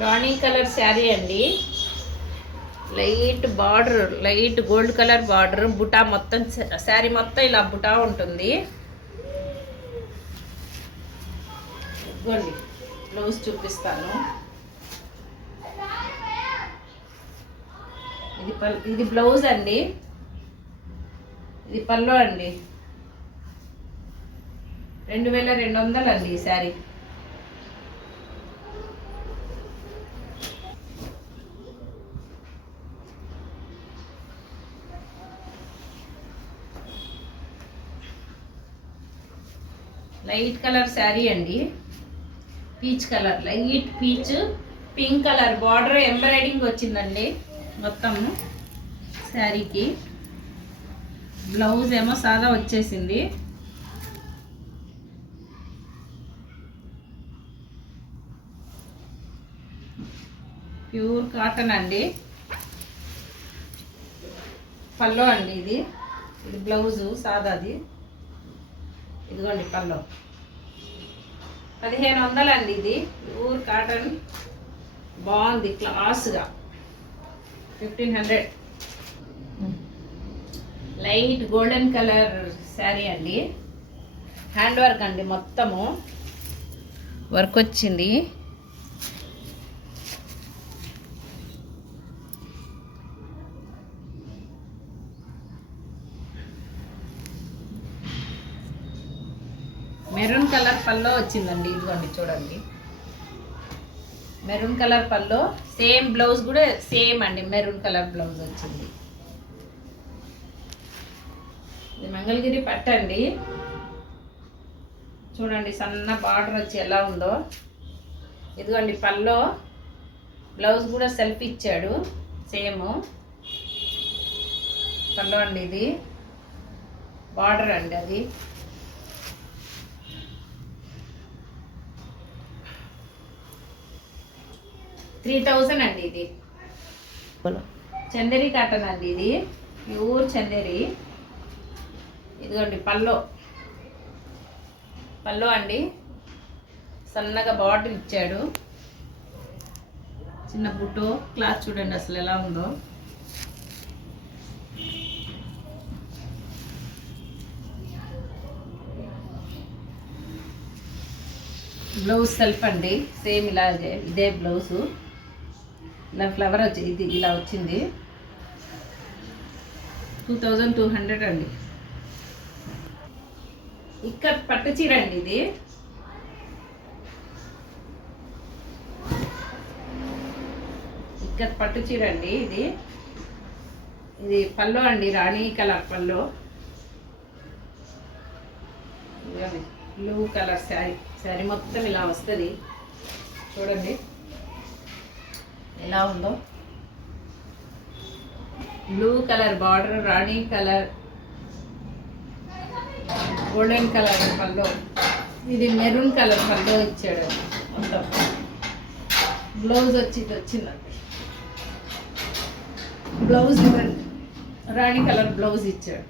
రాణి colour sari అండి. Light border, light gold colour border, బుటా మొత్తం శారీ మొత్తం ఇలా బుటా ఉంటుంది. ఇదిగోండి బ్లౌజ్ చూపిస్తాను. ఇది బ్లౌజ్ అండి. ఇది పళ్ళు అండి. 2200 అండి ఈ శారీ. లైట్ కలర్ శారీ అండి. Peach colour, light peach, pink colour border embroidering వచ్చిందండి మొత్తం శారీకి. బ్లౌజ్ ఏమో సాదా వచ్చేసింది. ప్యూర్ కాటన్ అండి. పల్లో అండి ఇది. ఇది బ్లౌజు సాదాది. ఇదిగోండి పల్లో 1500 అండి. ఇది ప్యూర్ కాటన్, బాగుంది క్లాస్గా. 1500. లైట్ గోల్డెన్ కలర్ శారీ అండి. హ్యాండ్ వర్క్ అండి, మొత్తము వర్క్ వచ్చింది. మెరూన్ కలర్ పల్లో వచ్చిందండి. ఇదిగోండి చూడండి, మెరూన్ కలర్ పల్లో. సేమ్ బ్లౌజ్ కూడా సేమ్ అండి, మెరూన్ కలర్ బ్లౌజ్ వచ్చింది. ఇది మంగళగిరి పట్టండి. చూడండి సన్న బార్డర్ వచ్చి ఎలా ఉందో. ఇదిగోండి పల్లో, బ్లౌజ్ కూడా సెల్ఫ్ ఇచ్చాడు సేమ్. పల్లో అండి ఇది. బార్డర్ అండి అది. $3000 అండి. ఇది చందేరి కాటన్ అండి. ఇది ప్యూర్ చందేరి. ఇదిగోండి పల్లో, పల్లో అండి. సన్నగా బార్డర్ ఇచ్చాడు. చిన్న బుట్టు క్లాత్ చూడండి అసలు ఎలా ఉందో. బ్లౌజ్ సెల్ఫ్ అండి. సేమ్ ఇలాగే ఇదే బ్లౌజు. ఇలా ఫ్లవర్ వచ్చి ఇది ఇలా వచ్చింది. 2200 అండి. ఇక్కడ పట్టు చీర అండి. ఇది ఇక్కడ పట్టు చీర అండి. ఇది పల్లో అండి, రాణి కలర్ పల్లో. Blue colour sari. శారీ మొత్తం ఇలా వస్తుంది. చూడండి ఎలా ఉందో. బ్లూ కలర్ బార్డర్, రాణి కలర్, గోల్డెన్ కలర్ పల్లో. ఇది మెరూన్ కలర్ పల్లో ఇచ్చాడు మొత్తం. బ్లౌజ్ వచ్చిందండి. బ్లౌజ్ రాణి కలర్ బ్లౌజ్ ఇచ్చాడు.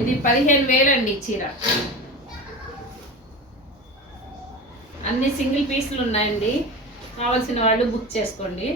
ఇది 15,000 అండి చీర. అన్ని సింగిల్ పీసులు ఉన్నాయండి. కావాల్సిన వాళ్ళు బుక్ చేసుకోండి.